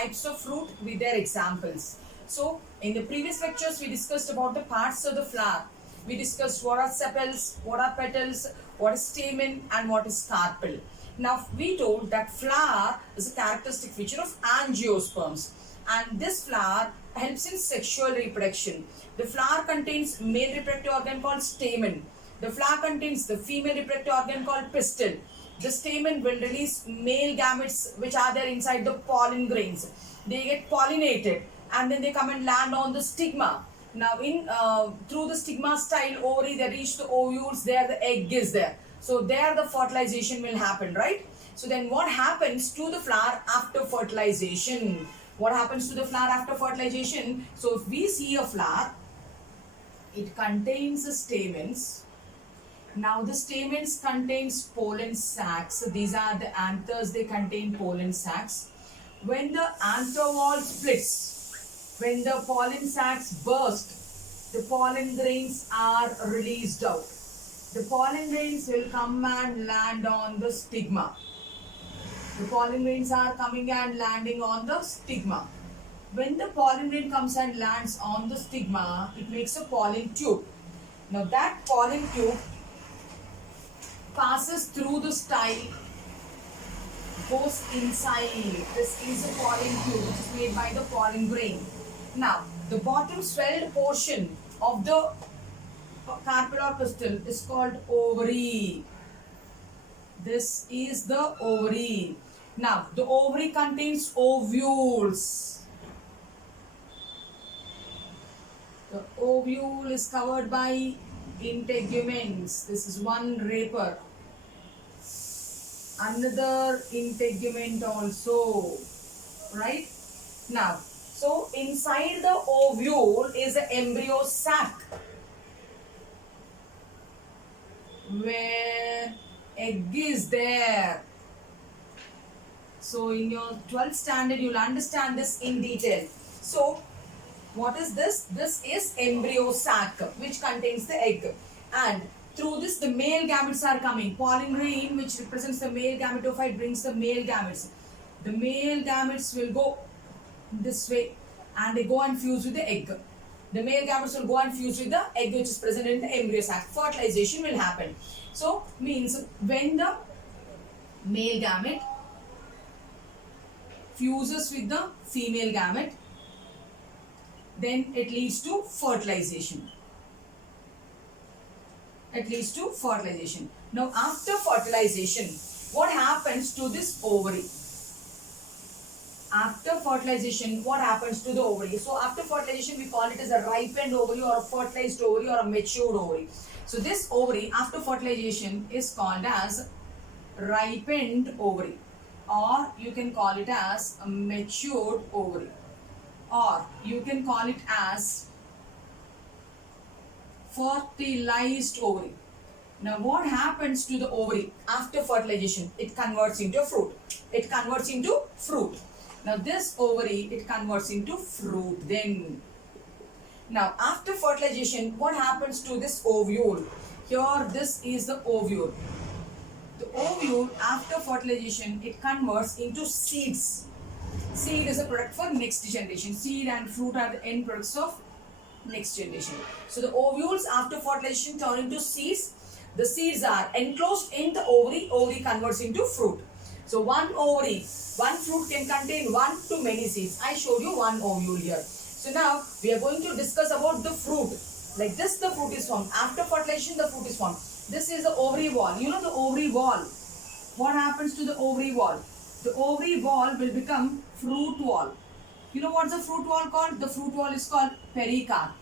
types of fruit with their examples. So in the previous lectures we discussed about the parts of the flower. We discussed what are sepals, what are petals, what is stamen and what is carpel. Now we told that flower is a characteristic feature of angiosperms, and this flower helps in sexual reproduction. The flower contains male reproductive organ called stamen. The flower contains the female reproductive organ called pistil. The stamen will release male gametes which are there inside the pollen grains. They get pollinated and then they come and land on the stigma. Now in through the stigma style ovary they reach the ovules, there the egg is there. So there the fertilization will happen, right? So then what happens to the flower after fertilization? What happens to the flower after fertilization? So if we see a flower, it contains the stamens. Now the stamens contains pollen sacs. So these are the anthers, they contain pollen sacs. When the anther wall splits, when the pollen sacs burst, the pollen grains are released out. The pollen grains will come and land on the stigma. The pollen grains are coming and landing on the stigma. When the pollen grain comes and lands on the stigma, it makes a pollen tube. Now that pollen tube passes through the style, goes inside. This is a pollen tube which is made by the pollen grain. Now the bottom swelled portion of the carpel or pistil is called ovary. This is the ovary. Now the ovary contains ovules. The ovule is covered by integuments. This is one raper. Another integument also. Right? Now, so inside the ovule is the embryo sac, where egg is there. So in your 12th standard you will understand this in detail. So what is this? This is embryo sac which contains the egg, and through this the male gametes are coming. Pollen grain which represents the male gametophyte brings the male gametes. The male gametes will go this way and they go and fuse with the egg. The male gametes will go and fuse with the egg which is present in the embryo sac. Fertilization will happen. So means when the male gamete fuses with the female gamete, then it leads to fertilization. It leads to fertilization. Now after fertilization, what happens to this ovary? After fertilization, what happens to the ovary? So after fertilization, we call it as a ripened ovary or a fertilized ovary or a matured ovary. So this ovary after fertilization is called as ripened ovary, or you can call it as a matured ovary, or you can call it as fertilized ovary. Now what happens to the ovary after fertilization? It converts into a fruit. It converts into fruit. Now this ovary, it converts into fruit then. Now after fertilization, what happens to this ovule? Here this is the ovule. The ovule after fertilization, it converts into seeds. Seed is a product for next generation. Seed and fruit are the end products of next generation. So the ovules after fertilization turn into seeds. The seeds are enclosed in the ovary. Ovary converts into fruit. So one ovary, one fruit can contain 1 to many seeds. I showed you one ovule here. So now we are going to discuss about the fruit. Like this the fruit is formed. After fertilization the fruit is formed. This is the ovary wall. You know the ovary wall. What happens to the ovary wall? The ovary wall will become fruit wall. You know what's the fruit wall called? The fruit wall is called pericarp.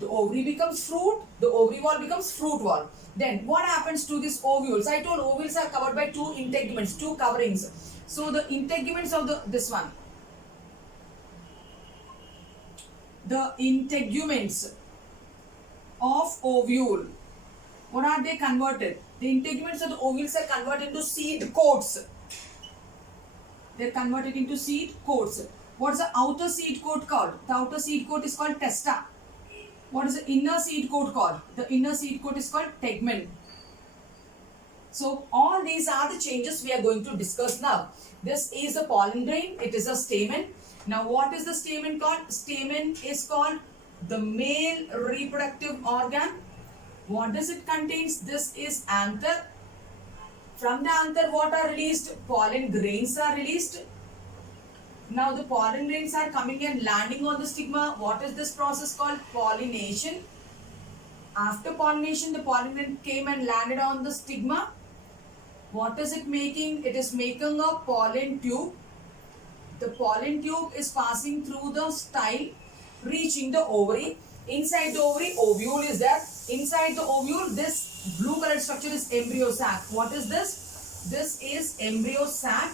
The ovary becomes fruit, the ovary wall becomes fruit wall. Then what happens to these ovules? I told ovules are covered by 2 integuments, 2 coverings. So the integuments of this one, the integuments of ovule, what are they converted? The integuments of the ovules are converted into seed coats. They are converted into seed coats. What's the outer seed coat called? The outer seed coat is called testa. What is the inner seed coat called? The inner seed coat is called tegmen. So all these are the changes we are going to discuss now. This is a pollen grain. It is a stamen. Now what is the stamen called? Stamen is called the male reproductive organ. What does it contains? This is anther. From the anther, what are released? Pollen grains are released. Now the pollen grains are coming and landing on the stigma. What is this process called? Pollination. After pollination, the pollen grain came and landed on the stigma. What is it making? It is making a pollen tube. The pollen tube is passing through the style, reaching the ovary. Inside the ovary, ovule is there. Inside the ovule, this blue colored structure is embryo sac. What is this? This is embryo sac.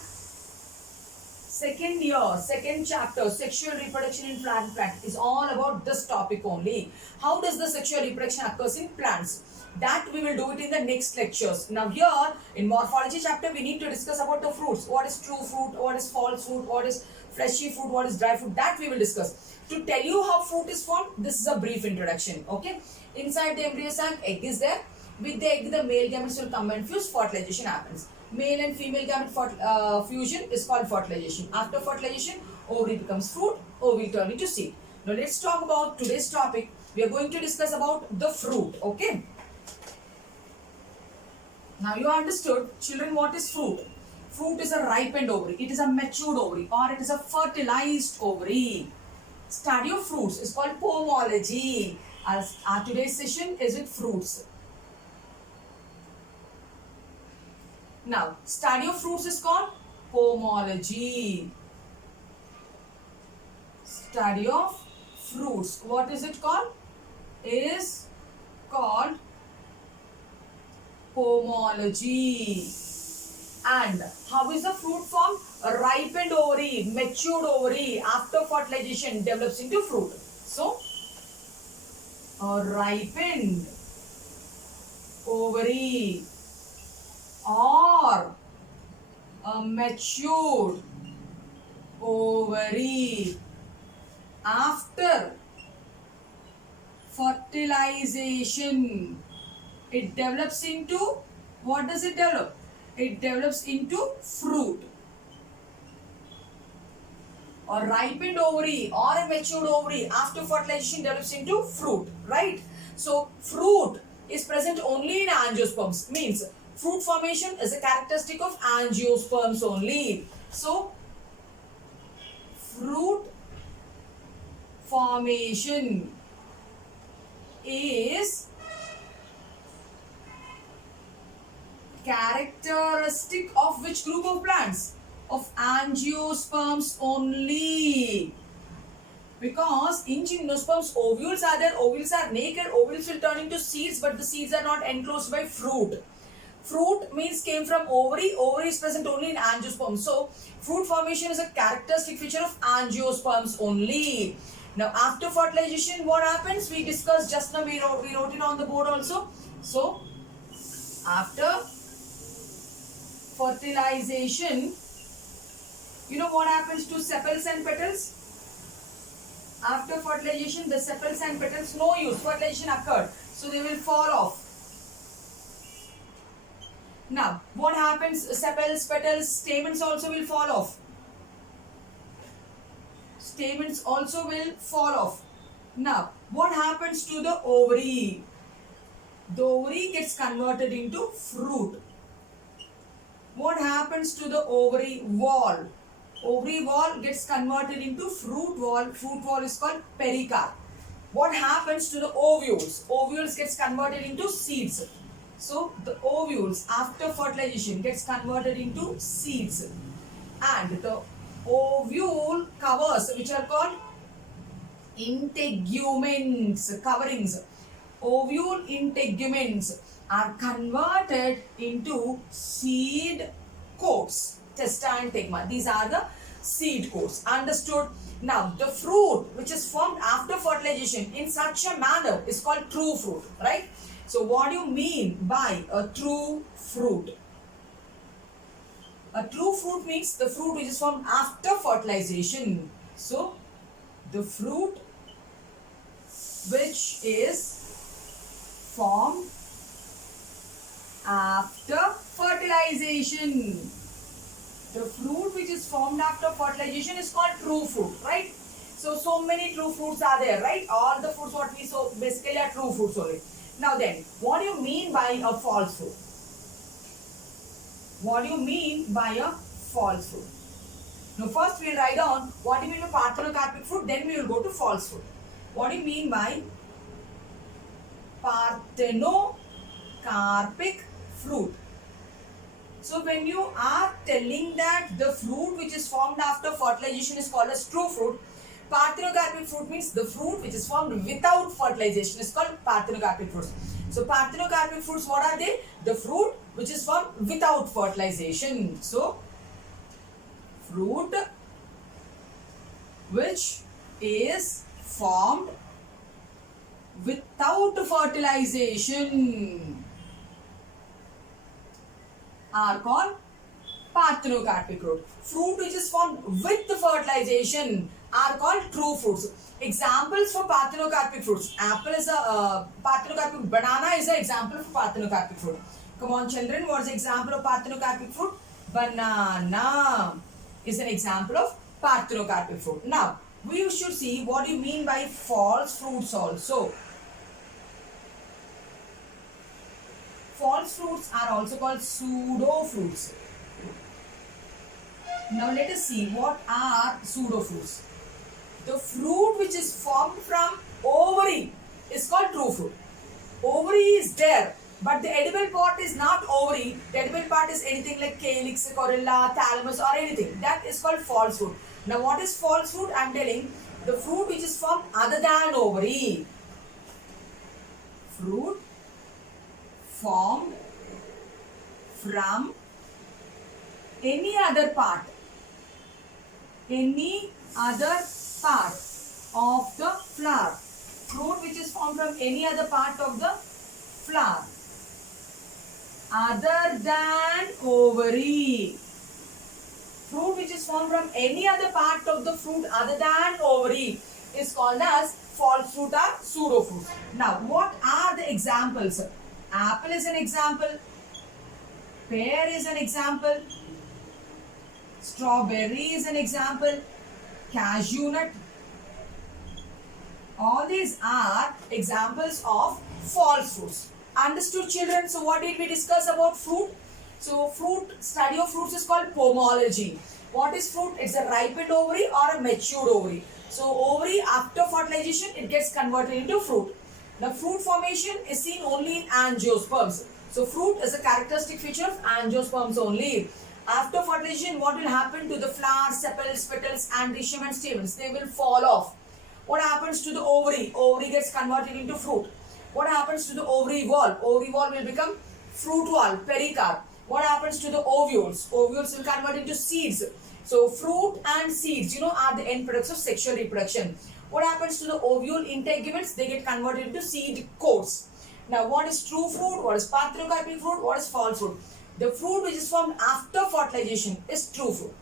Second year, second chapter, sexual reproduction in plant is all about this topic only. How does the sexual reproduction occurs in plants? That we will do it in the next lectures. Now here in morphology chapter we need to discuss about the fruits. What is true fruit, what is false fruit, what is fleshy fruit, what is dry fruit, that we will discuss. To tell you how fruit is formed, this is a brief introduction. Okay. Inside the embryo sac, egg is there. With the egg, the male gametes will come and fuse, fertilization happens. Male and female gamete fusion is called fertilization. After fertilization, ovary becomes fruit, ovary turn into seed. Now let's talk about today's topic. We are going to discuss about the fruit. Okay. Now you understood, children, what is fruit? Fruit is a ripened ovary. It is a matured ovary or it is a fertilized ovary. Study of fruits is called pomology. Our today's session is with fruits. Now, study of fruits is called pomology. Study of fruits. What is it called? Is called pomology. And how is the fruit formed? A ripened ovary, matured ovary after fertilization develops into fruit. So, a ripened ovary or a matured ovary after fertilization, it develops into, what does it develop? It develops into fruit. A ripened ovary or a matured ovary after fertilization develops into fruit, right? So fruit is present only in angiosperms, means fruit formation is a characteristic of angiosperms only. So fruit formation is characteristic of which group of plants? Of angiosperms only. Because in gymnosperms, ovules are there, ovules are naked, ovules will turn into seeds, but the seeds are not enclosed by fruit. Fruit means came from ovary, ovary is present only in angiosperms. So, fruit formation is a characteristic feature of angiosperms only. Now, after fertilization, what happens? We discussed just now, we wrote it on the board also. So, after fertilization, you know what happens to sepals and petals? After fertilization, the sepals and petals, no use, fertilization occurred. So they will fall off. Now, what happens? Sepals, petals, stamens also will fall off. Stamens also will fall off. Now, what happens to the ovary? The ovary gets converted into fruit. What happens to the ovary wall? Ovary wall gets converted into fruit wall. Fruit wall is called pericarp. What happens to the ovules? Ovules gets converted into seeds. So the ovules after fertilization gets converted into seeds. And the ovule covers, which are called integuments, coverings. Ovule integuments are converted into seed coats. Testa and tegma. These are the seed coats. Understood? Now, the fruit which is formed after fertilization in such a manner is called true fruit, right? So, what do you mean by a true fruit? A true fruit means the fruit which is formed after fertilization. So, the fruit which is formed after fertilization. The fruit which is formed after fertilization is called true fruit, right? So many true fruits are there, right? All the fruits what we saw basically are true fruits only. Now then, what do you mean by a false fruit? What do you mean by a false fruit? Now first we will write down what do you mean by parthenocarpic fruit, then we will go to false fruit. What do you mean by parthenocarpic fruit? So when you are telling that the fruit which is formed after fertilization is called as true fruit, parthenocarpic fruit means the fruit which is formed without fertilization is called parthenocarpic fruits. So parthenocarpic fruits, what are they? The fruit which is formed without fertilization. So fruit which is formed without fertilization are called parthenocarpic fruit. Fruit which is formed with fertilization are called true fruits. Examples for parthenocarpic fruits. Apple is a parthenocarpic. Banana is an example for parthenocarpic fruit. Come on, children. What is the example of parthenocarpic fruit? Banana is an example of parthenocarpic fruit. Now, we should see what do you mean by false fruits also. False fruits are also called pseudo fruits. Now let us see what are pseudo fruits. The fruit which is formed from ovary is called true fruit. Ovary is there, but the edible part is not ovary. The edible part is anything like calyx, corolla, thalamus or anything. That is called false fruit. Now what is false fruit? I am telling the fruit which is formed other than ovary. Fruit formed from any other part of the flower. Fruit which is formed from any other part of the flower other than ovary. Fruit which is formed from any other part of the fruit other than ovary is called as false fruit or pseudo fruit. Now what are the examples? Apple is an example, pear is an example, strawberry is an example, cashew nut. All these are examples of false fruits. Understood, children? So what did we discuss about fruit? So study of fruits is called pomology. What is fruit? It's a ripened ovary or a matured ovary. So ovary after fertilization it gets converted into fruit. Now fruit formation is seen only in angiosperms. So fruit is a characteristic feature of angiosperms only. After fertilization, what will happen to the flowers, sepals, petals, and rhizome and stamens? They will fall off. What happens to the ovary? Ovary gets converted into fruit. What happens to the ovary wall? Ovary wall will become fruit wall, pericarp. What happens to the ovules? Ovules will convert into seeds. So fruit and seeds, are the end products of sexual reproduction. What happens to the ovule integuments? They get converted into seed coats. Now, what is true fruit? What is parthenocarpic fruit? What is false fruit? The fruit which is formed after fertilization is true fruit.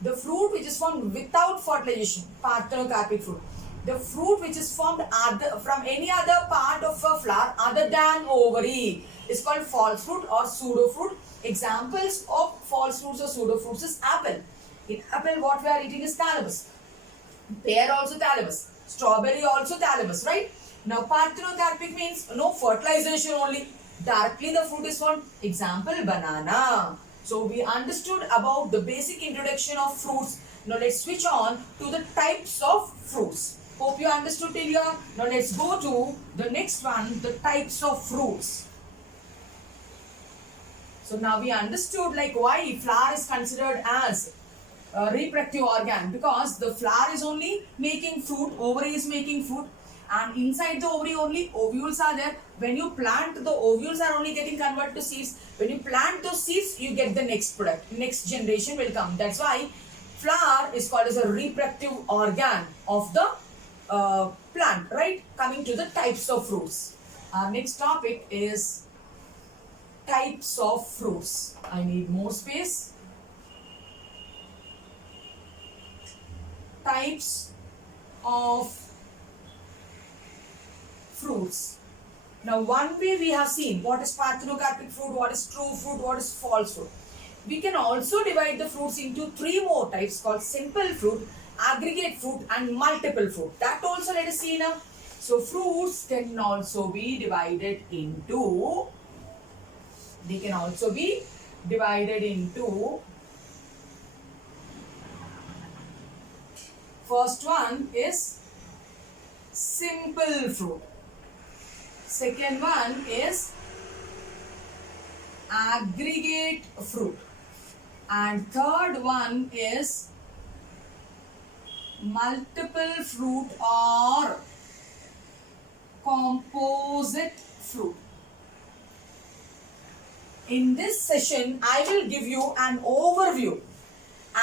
The fruit which is formed without fertilization, parthenocarpic fruit. The fruit which is formed from any other part of a flower other than ovary is called false fruit or pseudo fruit. Examples of false fruits or pseudo fruits is apple. In apple, what we are eating is thalamus. Pear also thalamus. Strawberry also thalamus, right? Now, parthenocarpic means no fertilization only. Directly the fruit is formed. Example, banana. So, we understood about the basic introduction of fruits. Now, let's switch on to the types of fruits. Hope you understood till here. Now, let's go to the next one, the types of fruits. So, now we understood like why flower is considered as a reproductive organ, because the flower is only making fruit, ovary is making fruit, and inside the ovary only ovules are there. When you plant, the ovules are only getting converted to seeds. When you plant those seeds, you get the next product. Next generation will come. That's why flower is called as a reproductive organ of the plant, right? Coming to the types of fruits. Our next topic is types of fruits. I need more space. Types of fruits. Now, one way we have seen what is parthenocarpic fruit, what is true fruit, what is false fruit. We can also divide the fruits into three more types called simple fruit, aggregate fruit, and multiple fruit. That also let us see now. So, fruits can also be divided into, they can also be divided into, first one is simple fruit. Second one is aggregate fruit. And third one is multiple fruit or composite fruit. In this session, I will give you an overview,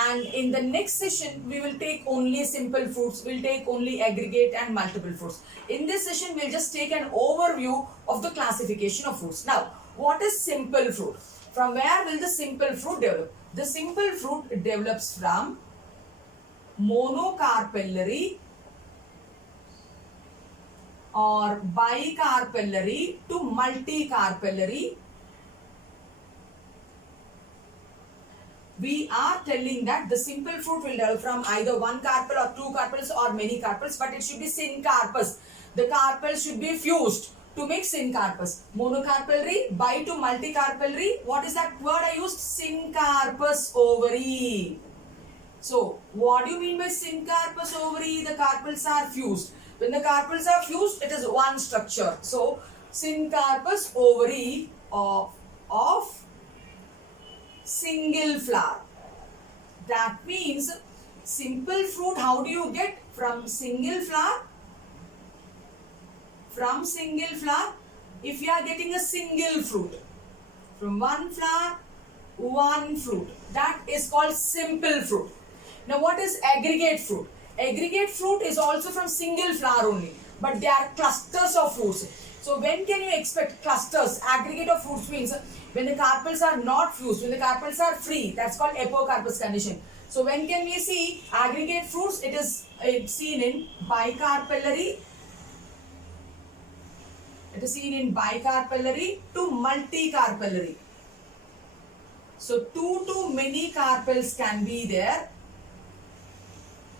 and in the next session, we will take only simple fruits, we'll take only aggregate and multiple fruits. In this session, we'll just take an overview of the classification of fruits. Now, what is simple fruit? From where will the simple fruit develop? The simple fruit develops from monocarpellary or bicarpellary to multicarpellary. We are telling that the simple fruit will develop from either one carpel or two carpels or many carpels, but it should be syncarpous. The carpels should be fused to make syncarpous. Monocarpellary, bi to multicarpellary. What is that word I used? Syncarpous ovary. So, what do you mean by syncarpous ovary? The carpels are fused. When the carpels are fused, it is one structure. So, syncarpous ovary of single flower. That means simple fruit, how do you get? From single flower. From single flower, if you are getting a single fruit, from one flower, one fruit, that is called simple fruit. Now, what is aggregate fruit? Aggregate fruit is also from single flower only, but they are clusters of fruits. So, when can you expect clusters? Aggregate of fruits means when the carpels are not fused, when the carpels are free, that's called apocarpous condition. So, when can we see aggregate fruits? It's seen in bicarpellary. It is seen in bicarpellary to multicarpellary. So, two to many carpels can be there,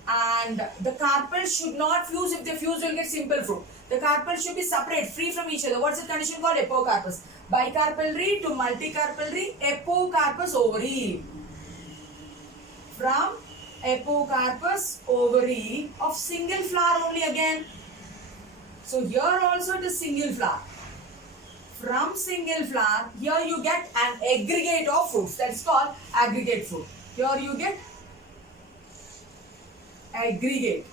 and the carpels should not fuse. If they fuse, you will get simple fruit. The carpels should be separate, free from each other. What's the condition called? Apocarpous. Bicarpellary to multicarpellary, apocarpous ovary. From apocarpous ovary of single flower only again. So, here also it is single flower. From single flower, here you get an aggregate of fruits. That's called aggregate fruit. Here you get aggregate.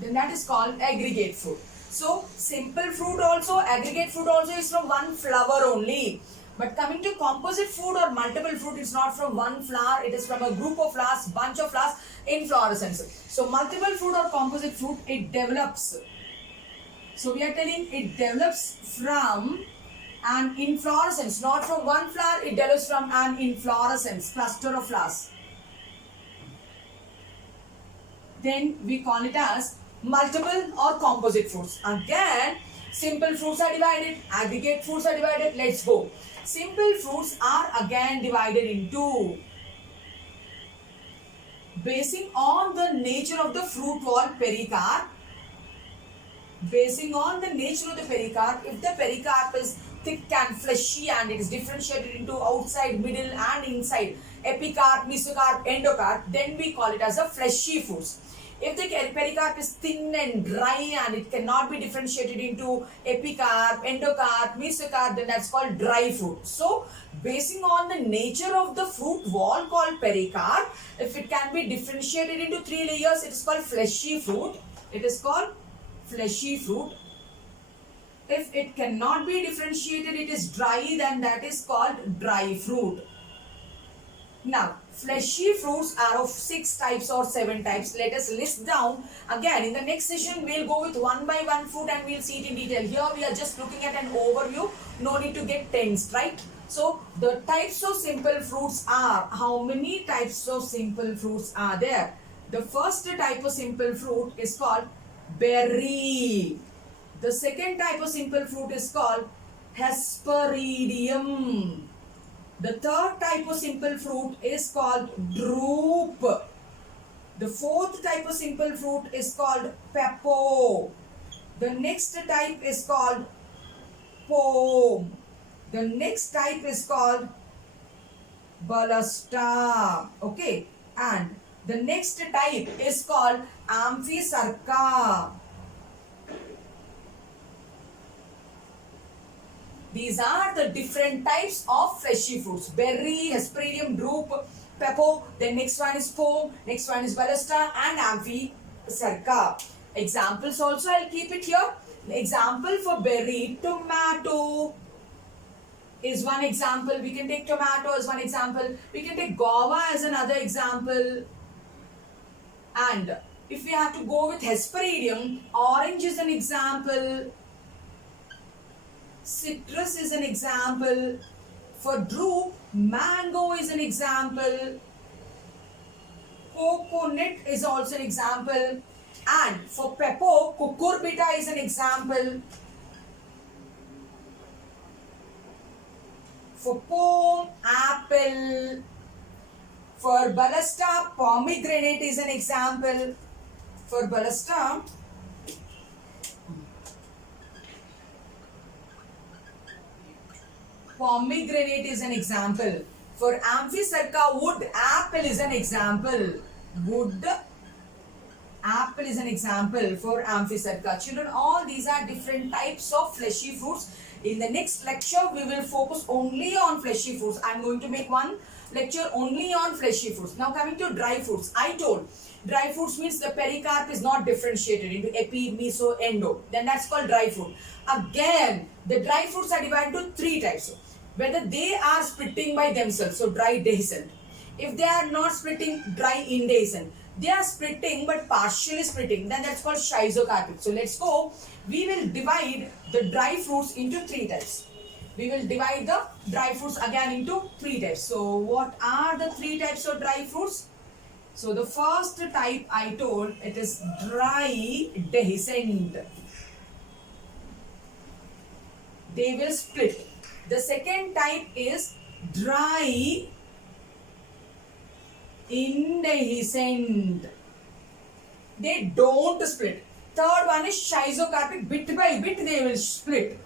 Then that is called aggregate fruit. So, simple fruit also, aggregate fruit also is from one flower only. But coming to composite fruit or multiple fruit, it's not from one flower. It is from a group of flowers, bunch of flowers, inflorescence. So, multiple fruit or composite fruit, it develops. So, we are telling it develops from an inflorescence, not from one flower. It develops from an inflorescence, cluster of flowers. Then we call it as multiple or composite fruits. Again, simple fruits are divided, aggregate fruits are divided. Let's go. Simple fruits are again divided into, basing on the nature of the fruit wall pericarp. Basing on the nature of the pericarp, if the pericarp is thick and fleshy and it is differentiated into outside, middle and inside, epicarp, mesocarp, endocarp, then we call it as a fleshy fruits. If the pericarp is thin and dry and it cannot be differentiated into epicarp, endocarp, mesocarp, then that's called dry fruit. So, basing on the nature of the fruit wall called pericarp, if it can be differentiated into three layers, it is called fleshy fruit. It is called fleshy fruit. If it cannot be differentiated, it is dry, then that is called dry fruit. Now, fleshy fruits are of 6 types or 7 types. Let us list down. Again, in the next session, we'll go with one by one fruit and we'll see it in detail. Here, we are just looking at an overview. No need to get tensed, right? So, the types of simple fruits are, how many types of simple fruits are there? The first type of simple fruit is called berry. The second type of simple fruit is called Hesperidium. The third type of simple fruit is called drupe. The fourth type of simple fruit is called pepo. The next type is called pome. The next type is called balusta. Okay, and the next type is called Amphisarca. These are the different types of fleshy fruits. Berry, Hesperidium, drupe, pepo. Then next one is pome. Next one is balusta and Amphisarca. Examples also I'll keep it here. Example for berry, tomato is one example. We can take tomato as one example. We can take guava as another example. And if we have to go with Hesperidium, orange is an example. Citrus is an example. For drupe, mango is an example. Coconut is also an example. And for pepo, cucurbita is an example. For pome, apple. For balusta, pomegranate is an example. For balusta, pomegranate is an example. For Amphisarca, wood apple is an example. Wood apple is an example for Amphisarca. Children, all these are different types of fleshy fruits. In the next lecture, we will focus only on fleshy fruits. I am going to make one lecture only on fleshy fruits. Now coming to dry fruits. I told dry fruits means the pericarp is not differentiated into epi, meso, endo. Then that's called dry fruit. Again, the dry fruits are divided into three types. Whether they are splitting by themselves, so dry dehiscent. If they are not splitting, dry indehiscent. They are splitting but partially splitting, then that's called schizocarpic. So let's go. We will divide the dry fruits into three types. We will divide the dry fruits again into three types. So what are the three types of dry fruits? So the first type I told, it is dry dehiscent. They will split. The second type is dry indehiscent. They don't split. Third one is schizocarpic. Bit by bit they will split.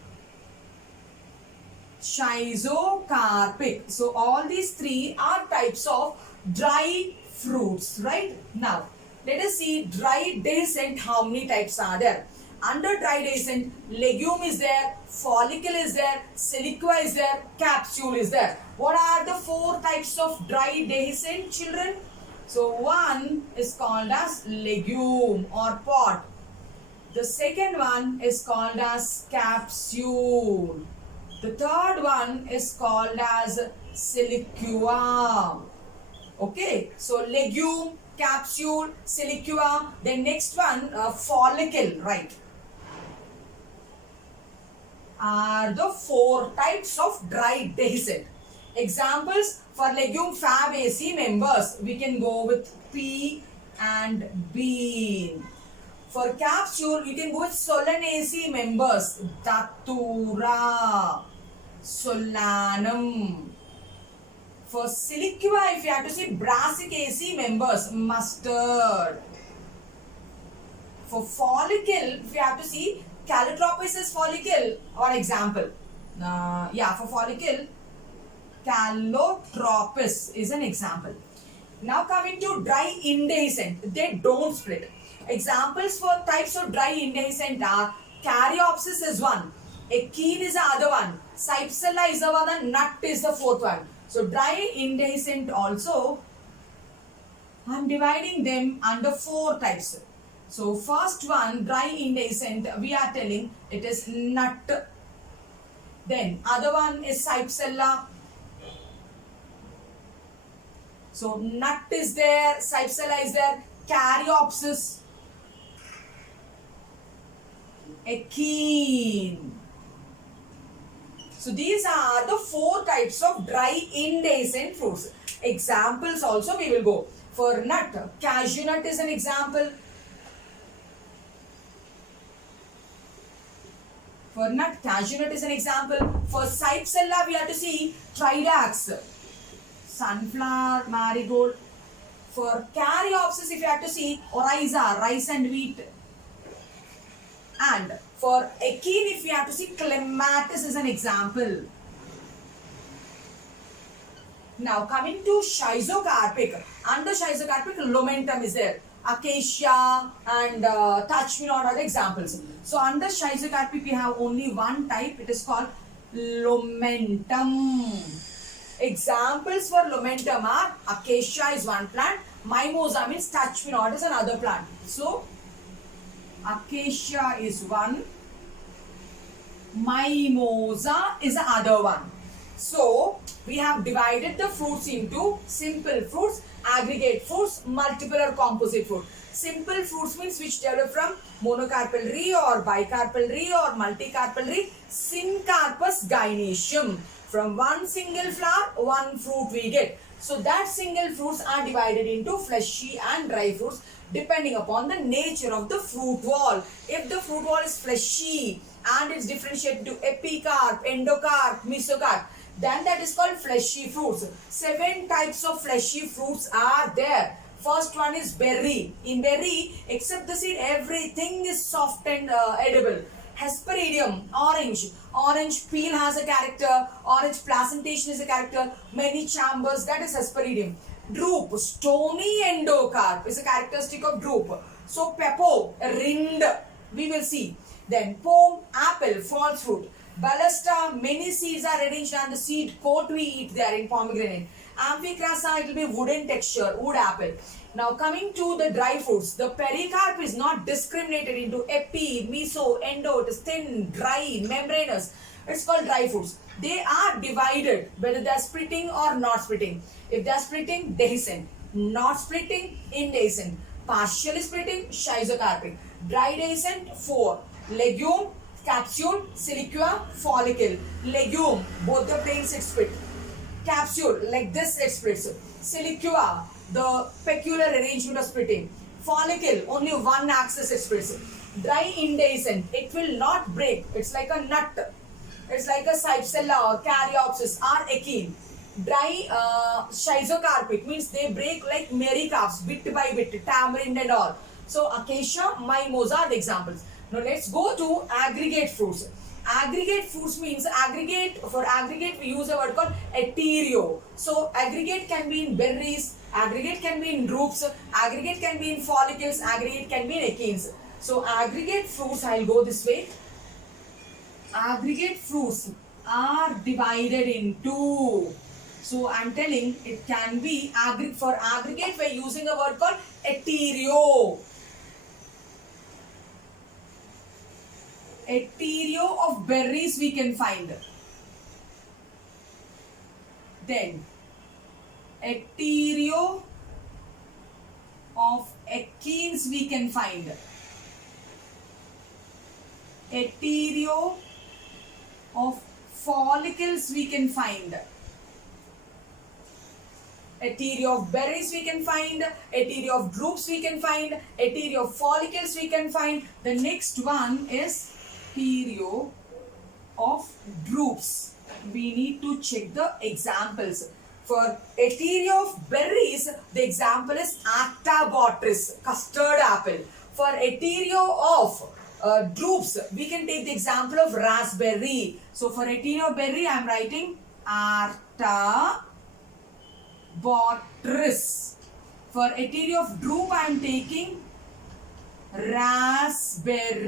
Schizocarpic. So all these three are types of dry fruits, right? Now let us see dry dehiscent. How many types are there? Under dry dehiscent, legume is there, follicle is there, siliqua is there, capsule is there. What are the four types of dry dehiscent, children? So one is called as legume or pod. The second one is called as capsule. The third one is called as siliqua. Okay, so legume, capsule, siliqua. Then next one, follicle, right? Are the four types of dry dehiscent. Examples for legume, Fabaceae members. We can go with pea and bean. For capsule, you can go with Solanaceae members. Datura, Solanum. For siliqua, if you have to see Brassicaceae members, mustard. For follicle, if you have to see Calotropis is follicle or example. For follicle, Calotropis is an example. Now coming to dry indehiscent, they don't split. Examples for types of dry indehiscent are Caryopsis is one, Echene is the other one, Cypsella is the one, Nut is the fourth one. So dry indehiscent also, I am dividing them under four types. So first one, dry indehiscent, we are telling it is nut. Then other one is Cypsella. So nut is there, Cypsella is there, Caryopsis, Echene. So these are the four types of dry indehiscent fruits. Examples also we will go. For nut, cashew nut is an example. For nut, cashew nut is an example. For cypsella, we have to see tridax, sunflower, marigold. For caryopsis, if you have to see oryza, rice and wheat. And for echine, if you have to see clematis is an example. Now coming to schizocarpic. Under schizocarpic, Lomentum is there. Acacia and touch me not are the examples. So under schizocarpic, we have only one type. It is called Lomentum. Examples for Lomentum are Acacia is one plant. Mimosa means touch me not is another plant. So Acacia is one. Mimosa is the other one. So we have divided the fruits into simple fruits, aggregate fruits, multiple or composite fruit. Simple fruits means which develop from monocarpellary or bicarpellary or multicarpellary syncarpous gynoecium. From one single flower, one fruit we get. So that single fruits are divided into fleshy and dry fruits depending upon the nature of the fruit wall. If the fruit wall is fleshy and it's differentiated to epicarp, endocarp, mesocarp, then that is called fleshy fruits. 7 types of fleshy fruits are there. First one is berry. In berry, except the seed, everything is soft and edible. Hesperidium, orange. Orange peel has a character. Orange placentation is a character. Many chambers, that is Hesperidium. Drupe, stony endocarp is a characteristic of drupe. So pepo, rind, we will see. Then pome, apple, false fruit. Balusta, many seeds are arranged and the seed coat we eat there in pomegranate. Amphikrasa, it will be wooden texture, wood apple. Now coming to the dry fruits, the pericarp is not discriminated into epi, meso, endo, it is thin, dry, membranous. It's called dry fruits. They are divided whether they are splitting or not splitting. If they are splitting, dehiscent. Not splitting, indehiscent. Partially splitting, schizocarpic. Dry dehiscent, 4. Legume, capsule, siliqua, follicle. Legume, both the planes it split. Capsule, like this it splits. Siliqua, the peculiar arrangement of splitting. Follicle, only one axis it splits. Dry indehiscent, it will not break. It's like a nut. It's like a cypsella or caryopsis or echine. Dry schizocarpic means they break like mericarps, bit by bit, tamarind and all. So acacia, mimosa are the examples. Now let's go to aggregate fruits. Aggregate fruits means for aggregate we use a word called heterio. So aggregate can be in berries, aggregate can be in drupes, aggregate can be in follicles, aggregate can be in echines. So aggregate fruits, I'll go this way. Aggregate fruits are divided into. So I'm telling it can be for aggregate we're using a word called heterio. Heterio of berries we can find. Then heterio of echines we can find. Heterio of follicles we can find. Heterio of berries we can find. Heterio of drupes we can find. Heterio of follicles we can find. The next one is heterio of drupes. We need to check the examples. For heterio of berries, the example is Acta botrytis, custard apple. For heterio of drupes, we can take the example of raspberry. So for heterio of berry, I am writing Arta botrytis. For heterio of drupe, I am taking raspberry.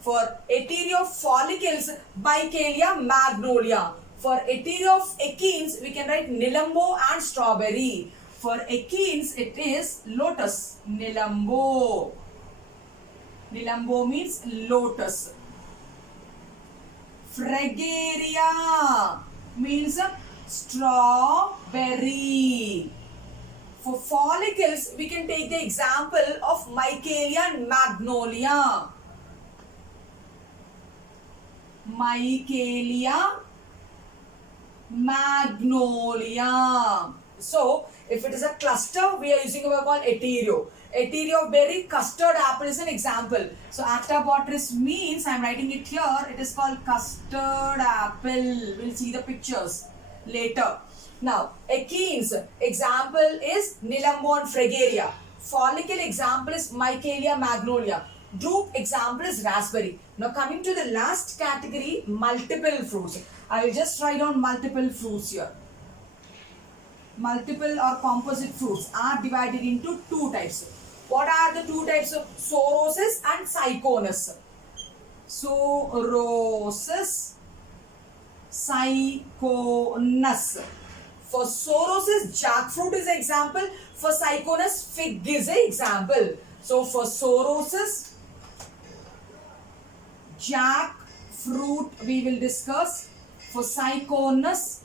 For heterio of follicles, Bicalia magnolia. For heterio of echines, we can write Nilambo and strawberry. For echines, it is lotus, Nilambo. Nilambo means lotus. Fragaria means strawberry. For follicles, we can take the example of Michaelia and magnolia. Michaelia, magnolia. So, if it is a cluster, we are using a word called heterio. Eteria of berry, custard apple is an example. So Acta botrys means, I am writing it here, it is called custard apple. We'll see the pictures later. Now, achenes, example is Nilombon fragaria. Follicle example is Michaelia magnolia. Drupe example is raspberry. Now coming to the last category, multiple fruits. I will just write down multiple fruits here. Multiple or composite fruits are divided into two types. What are the two types of Psorosis and Syconus? Psorosis, Syconus. For Psorosis, jackfruit is an example. For Syconus, fig is an example. So for Psorosis, jackfruit we will discuss. For Syconus,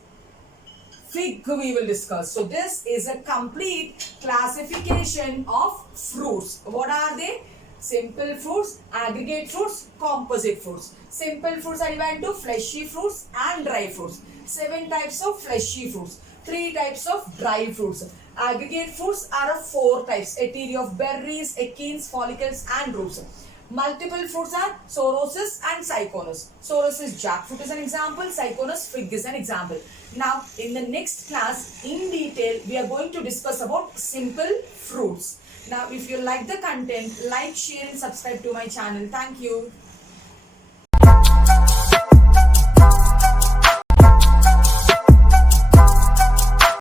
fig we will discuss. So this is a complete classification of fruits. What are they? Simple fruits, aggregate fruits, composite fruits. Simple fruits are divided into fleshy fruits and dry fruits. 7 types of fleshy fruits, 3 types of dry fruits. Aggregate fruits are of 4 types: eteria of berries, achenes, follicles and roots. Multiple fruits are Psorosis and Syconus. Psorosis, jackfruit is an example. Syconus, fig is an example. Now, in the next class, in detail, we are going to discuss about simple fruits. Now, if you like the content, like, share and subscribe to my channel. Thank you.